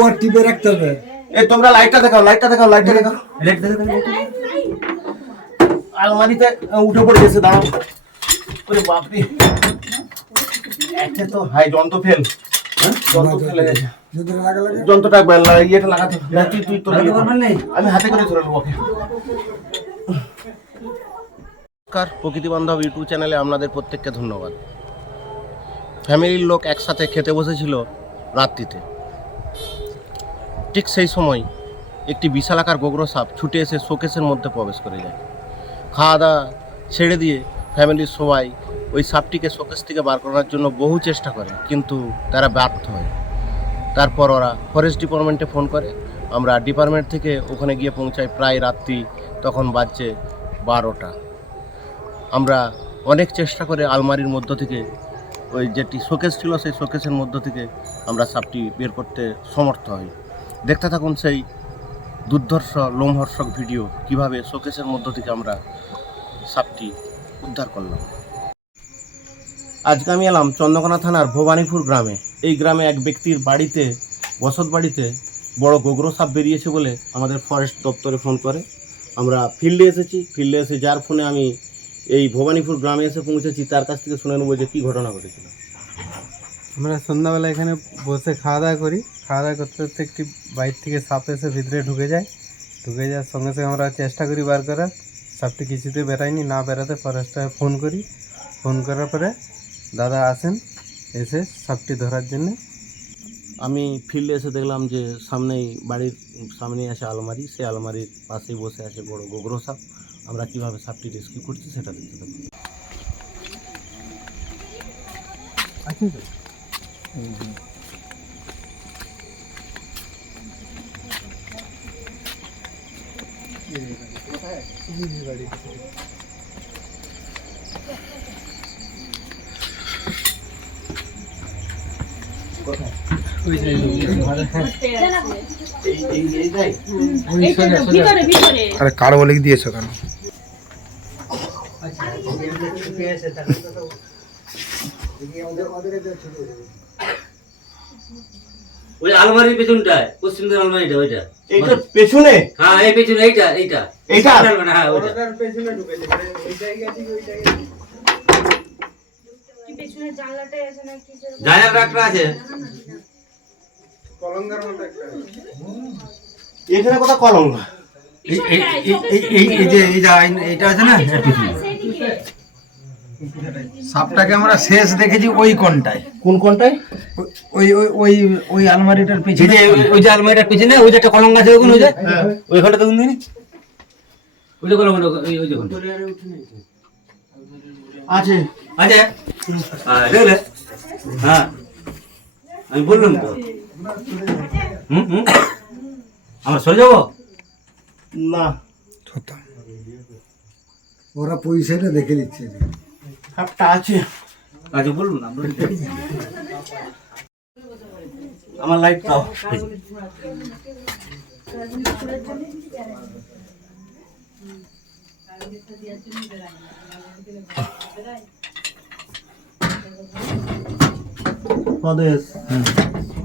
ও টিপে রাখতে হবে। এই তোমরা লাইটটা দেখাও। আলমারিতে উঠে পড়ে গেছে, দাঁড়াও। ওরে বাপরে, একটা তো হাই যন্ত্র ফেল, যন্ত্র ফেলে গেছে। যন্ত্রটা ইয়েটা লাগাতে, তুই তো আমি হাতে করে ধরে নেবো ওকে। প্রকৃতি বান্ধব ইউটিউব চ্যানেলে আপনাদের প্রত্যেককে ধন্যবাদ। ফ্যামিলির লোক একসাথে খেতে বসেছিল রাত্রিতে। ঠিক সেই সময় একটি বিশালাকার গোগরো সাপ ছুটে এসে শোকেসের মধ্যে প্রবেশ করে যায়। খাওয়া দাওয়া ছেড়ে দিয়ে ফ্যামিলির সবাই ওই সাপটিকে শোকেস থেকে বার করার জন্য বহু চেষ্টা করে, কিন্তু তারা ব্যর্থ হয়। তারপর ওরা ফরেস্ট ডিপার্টমেন্টে ফোন করে। আমরা ডিপার্টমেন্ট থেকে ওখানে গিয়ে পৌঁছাই প্রায় রাত্রি, তখন বাজছে 12টা। আমরা অনেক চেষ্টা করে আলমারির মধ্য থেকে ওই যেটি শোকেস ছিল সেই শোকেসের মধ্য থেকে আমরা সাপটি বের করতে সমর্থ হই। দেখতে থাকুন সেই দুর্ধর্ষ লোমহর্ষক ভিডিও, কিভাবে শোকেসের মধ্য থেকে আমরা সাপটি উদ্ধার করলাম। আজকে আমি এলাম চন্দ্রকোনা থানার ভবানীপুর গ্রামে। এই গ্রামে এক ব্যক্তির বাড়িতে, বসত বাড়িতে বড় গোগরো সাপ বেরিয়েছে বলে আমাদের ফরেস্ট দপ্তরে ফোন করে। আমরা ফিল্ডে এসেছি। ফিল্ডে এসে যার ফোনে আমি এই ভবানীপুর গ্রামে এসে পৌঁছেছি, তার কাছ থেকে শুনে নেবো যে কী ঘটনা ঘটেছিল। আমরা সন্ধ্যাবেলা এখানে বসে খাওয়া দাওয়া করি। খাওয়া দাওয়া করতে করতে একটি বাইর থেকে সাপ এসে ভিতরে ঢুকে যাওয়ার সঙ্গে সঙ্গে আমরা চেষ্টা করি বার করার। সাপটি কিছুতে বেরায়নি, না বেরাতে ফরেস্টে ফোন করি। ফোন করার পরে দাদা আসেন, এসে সাপটি ধরার জন্য। আমি ফিল্ডে এসে দেখলাম যে সামনেই, বাড়ির সামনেই আছে আলমারি, সেই আলমারির পাশেই বসে আছে বড় গোগরো সাপ। আমরা কীভাবে সাপটি রেস্কিউ করছি সেটা দেখতে থাকুন। আরে কারো বলে দিয়েছো কেন? ওই আলমারির পেছনটায়, পশ্চিম দিকের আলমারিটা, ওইটা এইটা পেছনে? হ্যাঁ, এই পেছনে, এইটা হ্যাঁ, ওইটা পেছনে ঢুকেছে। এই জায়গা থেকে ওই জায়গা পেছনের জানলাটাই আছে না কি জায়গা একটা আছে, কলঙ্গার মতো একটা। এখানে কোথাও কলঙ্গা? এইটা আছে না, সাপটাকে আমরা শেষ দেখেছি ওই কোনটায়। কোন কোনটায়? ওই ওই ওই ওই আলমারিটার পিছনে, ওই যে আলমারিটার পিছনে ওই যে একটা কলঙ্ক আছে, ওই যে ওইখানটা দেখুন দিন, ওই যে কলঙ্ক, ওই যে আছে আছে, দেখলে? হ্যাঁ, আমি বললাম তো। আমরা চলে যাবো না, ওরা পয়সাটা দেখে দিচ্ছে। সাপটা আছে, আচ্ছা বলুন না, আমার লাইট দাও।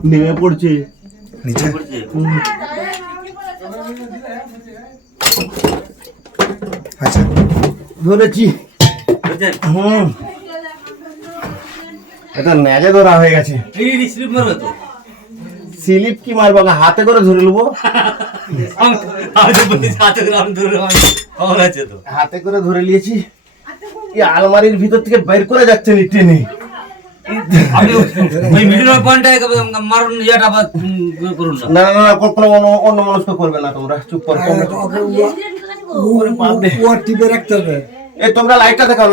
নেমে পড়ছে নিচে। আচ্ছা, ধরেছি। এটা ন্যাজে ধরা হয়ে গেছে। স্লিপ মারবে তো? স্লিপ কি মারবো, হাতে করে ধরে নেবো। হাতে করে ধরে নিয়েছি। এই আলমারির ভিতর থেকে বের করে যাচ্ছে নি টেনে। না না না, কোনো অন্য মানুষকে করবে না, তোমরা চুপ করো। ও টিপে রাখতে হবে। এই তোমরা লাইটটা দেখাও।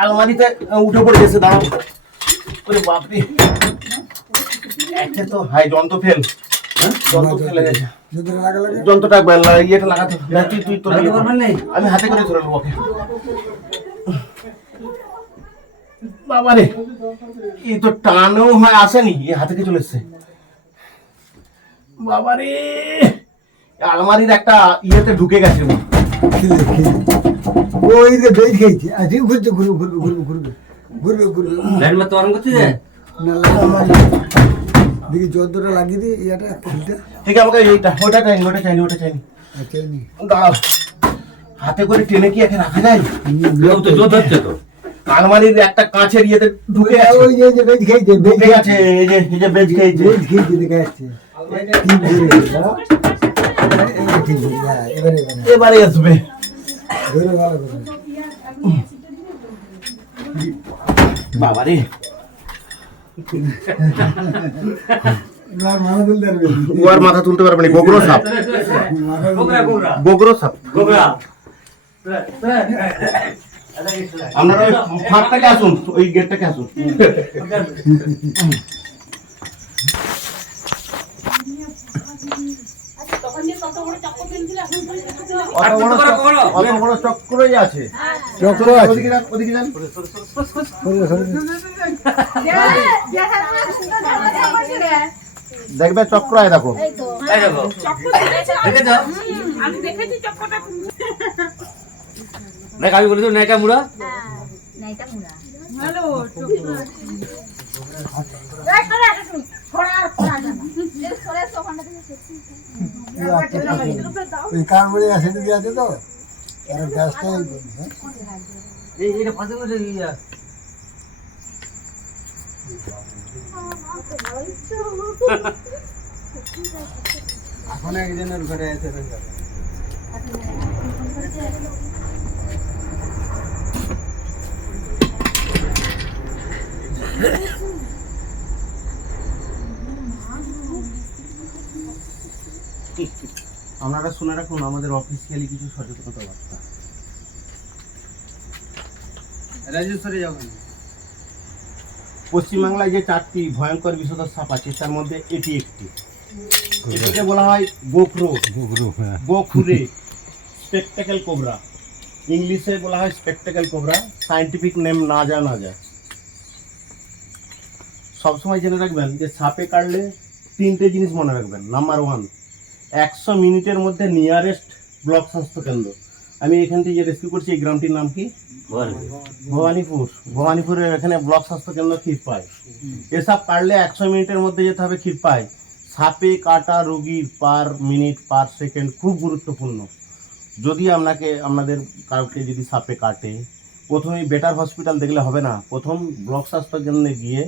আলমারিতে উঠে পড়ে গেছে, দাঁড়াও। ওরে বাপরে, একটা তো হাই যন্ত্র ফেল, যন্ত্র ফেলে গেছে। যন্ত্রটা ইয়েটা লাগাতে, তুই তো আমি হাতে করে ধরে নেবো ওকে। বাবারে, এই তো টানেও হয় আসেনি, এই হাতে কি চলে এসছে। বাবারে, আলমারির একটা ইয়েতে ঢুকে গেছে। ওই যে বেরিয়ে খেয়েছে, আজকে ঘুরছে, ঘুরবে। লাইট মারতে বারণ করছে যে না লাগিয়ে দেখি যন্ত্রটা লাগিয়ে দিই ইয়াটা খুলতে ঠিক আছে আমাকে এইটা ওটা চাইনি আচ্ছা নি দাঁড়াও হাতে করে টেনে কি একে রাখা যায় লোক তো জোর ধরছে তো আলমারির একটা কাঁচের ইয়েতে ঢুকে আছে ওই যে বেজ খেয়েছে ঢুকে গেছে এই যে বেজ খেয়েছে বেজ খেয়েছে দেখা যাচ্ছে কি বলে ঠিক বলে হ্যাঁ এবারে এবারে আসবে ধরে ভালো করে বাবারে না মানা দিল দেবে ও আর মাথা তুলতে পারবে না গোগরো সাপ গোগরো সাপ আপনারা ওই ফাঁকটাকে আসুন ওই গেটটাকে আসুন অত বড় চক্রই আছে চক্র আছে ওদিকে যান দেখবে চক্র আয় দেখো আমি দেখেছি চক্করটা দেখ আমি বলেছি নাইটা মুড়া ভালো ওই কারবারে অ্যাসিড দিয়ে আছে তো আর গ্যাসটা এইটা ফাঁসে বসে ইয়া এখন একজনের ঘরে আছে আপনারা শুনে রাখুন আমাদের অফিসিয়ালি কিছু সচেতনতা বার্তা রাজেশ্বরে যাবেন পশ্চিমবাংলায় যে 4টি ভয়ঙ্কর বিষধর সাপ আছে তার মধ্যে এটি একটি এটাকে বলা হয় গোখুরে স্পেকটাকেল কোবরা ইংলিশে বলা হয় স্পেকটাকেল কোবরা সায়েন্টিফিক নেম না যা সবসময় জেনে রাখবেন যে সাপে কাটলে 3টে জিনিস মনে রাখবেন। নাম্বার 1 100 মিনিটের মধ্যে নিয়ারেস্ট ব্লক স্বাস্থ্য কেন্দ্র। আমি এখান থেকে যে রেস্কিউ করছি এই গ্রামটির নাম কি ভবানীপুরের এখানে ব্লক স্বাস্থ্য কেন্দ্র ক্ষীরপাই। এসব কাটলে 100 মিনিটের মধ্যে যেতে হবে ক্ষীরপাই। সাপে কাটা রোগীর পার মিনিট পার সেকেন্ড খুব গুরুত্বপূর্ণ। যদি আপনাদের কাউকে যদি সাপে কাটে প্রথমেই বেটার হসপিটাল দেখলে হবে না, প্রথম ব্লক স্বাস্থ্য কেন্দ্রে গিয়ে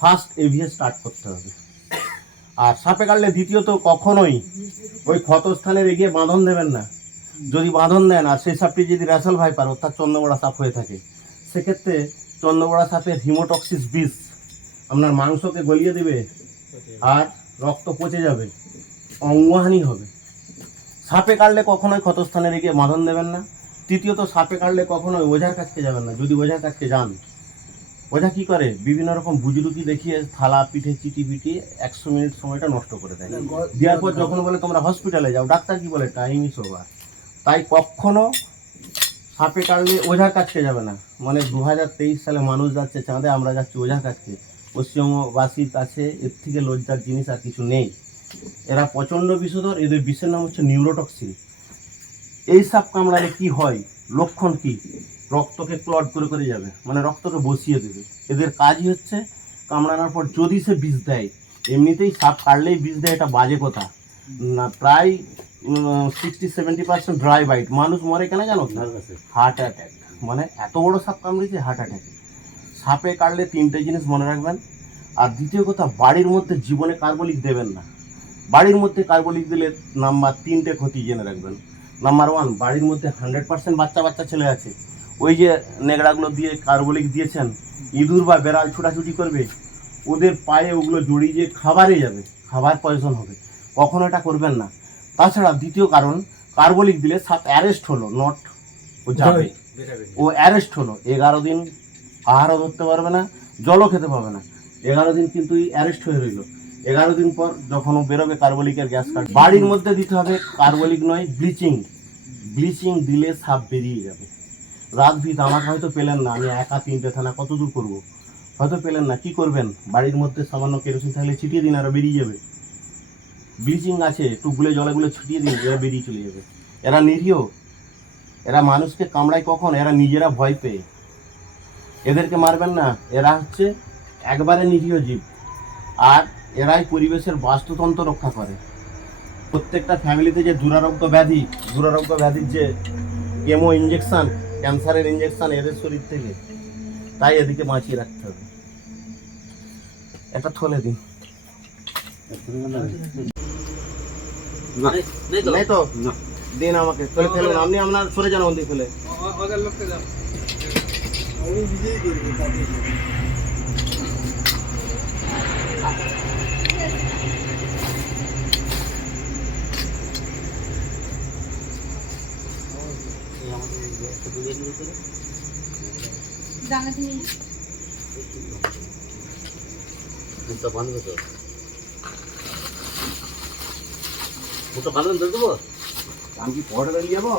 ফার্স্ট এভিএস স্টার্ট করতে হবে। আর সাপে কাটলে দ্বিতীয়ত কখনোই ওই ক্ষতস্থানের এগিয়ে বাঁধন দেবেন না। যদি বাঁধন দেন আর সেই সাপটি যদি র্যাসেল ভাইপার অর্থাৎ চন্দ্রবড়া সাপ হয়ে থাকে সেক্ষেত্রে চন্দ্রবড়া সাপের হিমোটক্সিস বিষ আপনার মাংসকে গলিয়ে দেবে আর রক্ত পচে যাবে, অঙ্গহানি হবে। সাপে কাটলে কখনোই ক্ষতস্থানের এগিয়ে বাঁধন দেবেন না। তৃতীয়ত সাপে কাটলে কখনোই ওঝার কাছকে যাবেন না। যদি ওঝার কাছকে যান, ওঝা কী করে বিভিন্ন রকম বুজরুকি দেখিয়ে থালা পিঠে চিটি পিটিয়ে 100 মিনিট সময়টা নষ্ট করে দেয়। দেওয়ার পর যখন বলে তোমরা হসপিটালে যাও, ডাক্তার কি বলে টাইম ইজ ওভার। তাই কখনো সাপে কাটলে ওঝার কাছকে যাবে না। মানে 2023 সালে মানুষ যাচ্ছে চাঁদে, আমরা যাচ্ছি ওঝার কাছকে। পশ্চিমবাসীর কাছে এর থেকে লজ্জার জিনিস আর কিছু নেই। এরা প্রচণ্ড বিষধর, এদের বিষের নাম হচ্ছে নিউরোটক্সিন। এই সাপ কামড়ালে কি হয়, লক্ষণ কি? রক্তকে ক্লট করে করে যাবে, মানে রক্তকে বসিয়ে দেবে। এদের কাজই হচ্ছে কামড়ানোর পর যদি সে বিষ দেয়, এমনিতেই সাপ কাটলেই বিষ দেয়, এটা বাজে কথা না। প্রায় 60-70% ড্রাই বাইট, মানুষ মরে কেন জানো? Heart attack. মানে এত বড় সাপ কামড়েছে হার্ট অ্যাটাক। সাপে কাটলে 3টে জিনিস মনে রাখবেন। আর দ্বিতীয় কথা, বাড়ির মধ্যে জীবনে কার্বলিক দেবেন না। বাড়ির মধ্যে কার্বলিক দিলে নাম্বার 3টে ক্ষতি জেনে রাখবেন। নাম্বার 1, বাড়ির মধ্যে 100% বাচ্চা ছেলে আছে, ওই যে নেগড়াগুলো দিয়ে কার্বলিক দিয়েছেন, ইঁদুর বা বেড়াল ছুটাছুটি করবে, ওদের পায়ে ওগুলো জড়িয়ে যে খাবারে যাবে, খাবার পয়জন হবে। কখনো এটা করবেন না। তাছাড়া দ্বিতীয় কারণ, কার্বলিক দিলে সাপ অ্যারেস্ট হলো, নট ও যাবে, ও অ্যারেস্ট হলো। 11 দিন আহারও ধরতে পারবে না, জলও খেতে পারবে না। 11 দিন কিন্তু অ্যারেস্ট হয়ে রইল। 11 দিন পর যখন ও বেরোবে কার্বলিকের গ্যাস কাট। বাড়ির মধ্যে দিতে হবে কার্বলিক নয়, ব্লিচিং দিলে সাপ বেরিয়ে যাবে। রাতভিত আমাকে হয়তো পেলেন না, আমি একা 3টে থানা কত দূর করবো, হয়তো পেলেন না। কি করবেন? বাড়ির মধ্যে সামান্য কেরোসিন থাকলে ছিটিয়ে দিন, আর বেরিয়ে যাবে। ব্লিচিং আছে, একটু গুলে জলেগুলো ছিটিয়ে দিন, এরা বেরিয়ে চলে যাবে। এরা নিরীহ, এরা মানুষকে কামড়ায় কখন? এরা নিজেরা ভয় পেয়ে। এদেরকে মারবেন না, এরা হচ্ছে একবারে নিরীহ জীব, আর এরাই পরিবেশের বাস্তুতন্ত্র রক্ষা করে। প্রত্যেকটা ফ্যামিলিতে যে দুরারোগ্য ব্যাধির যে কেমো ইঞ্জেকশন, ক্যান্সারের ইঞ্জেকশন এদের শরীর থেকে, তাই এদিকে বাঁচিয়ে রাখতে হবে। একটা থলে দিন। নেই তো দিন আমাকে থলে ফেলুন, আপনি আপনার সরে যান ওদিকে ফেলে। ওটা বাঁধন দিয়ে দেবো। আমি কি পরে বেরিয়ে যাবো?